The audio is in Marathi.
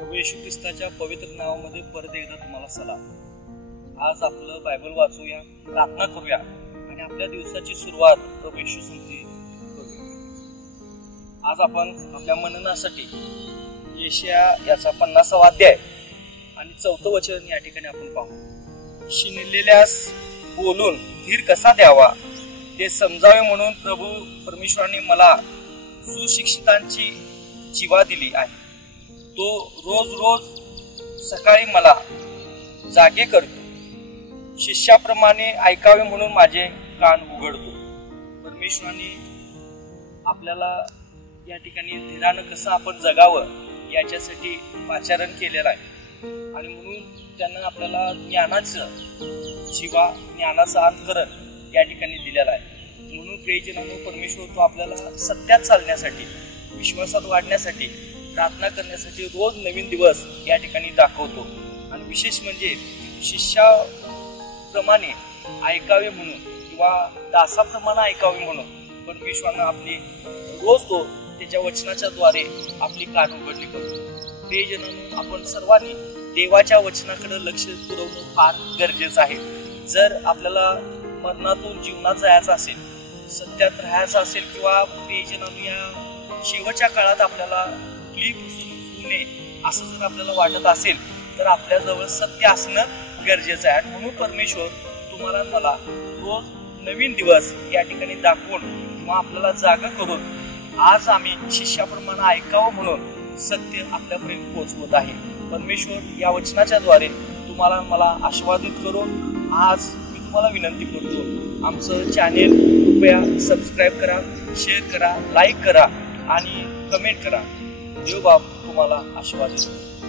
प्रभू येशू ख्रिस्ताच्या पवित्र नावामध्ये परत एकदा तुम्हाला सलाम। आज आपलं बायबल वाचूया, प्रार्थना करूया आणि आपल्या दिवसाची सुरुवात प्रभू येशू संगती करूया। आज आपण आपल्या मननासाठी यशाया याचा 50वा अध्याय आणि 4थं वचन या ठिकाणी आपण पाहू। शिनलेल्यास बोलून धीर कसा द्यावा ते समजावे म्हणून प्रभू परमेश्वराने मला सुशिक्षितांची जीवा दिली आहे। तो रोज रोज सकाळी मला जागे करतो, शिष्याप्रमाणे ऐकावे म्हणून माझे कान उघडतो। परमेश्वराने आपल्याला या ठिकाणी धीरानं कसं आपण जगावं याच्यासाठी आचरण केलेलं आहे आणि म्हणून त्यांना आपल्याला ज्ञानाचं अंतकरण या ठिकाणी दिलेलं आहे। म्हणून प्रियजनांनो, परमेश्वर तो आपल्याला सत्यात चालण्यासाठी, विश्वासात वाढण्यासाठी, प्रार्थना करण्यासाठी रोज नवीन दिवस या ठिकाणी दाखवतो। आणि विशेष म्हणजे शिष्याप्रमाणे ऐकावे म्हणून किंवा दासाप्रमाणे ऐकावे म्हणून परमेश्वरानं आपली रोज तो त्याच्या वचनाच्या द्वारे आपली कान उघडली करतो। प्रियजनांनो, आपण सर्वांनी देवाच्या वचनाकडे लक्ष पुरवणं फार गरजेचं आहे। जर आपल्याला मरणातून जीवनात जायचं असेल, सत्यात राहायचं असेल किंवा प्रियजनांनो या शेवटच्या काळात आपल्याला असं जर आपल्याला वाटत असेल तर आपल्याजवळ सत्य असणं गरजेचं आहे। म्हणून परमेश्वर तुम्हाला मला रोज नवीन दिवस या ठिकाणी दाखवून किंवा आपल्याला जागा करून आज आम्ही शिष्याप्रमाणे ऐकावं म्हणून सत्य आपल्यापर्यंत पोहोचवत आहे। परमेश्वर या वचनाच्या द्वारे तुम्हाला मला आशीर्वादित करून आज मी तुम्हाला विनंती करतो, आमचं चॅनेल कृपया सबस्क्राईब करा, शेअर करा, लाईक करा आणि कमेंट करा। देव बाप तुम्हाला आशीर्वाद देतो।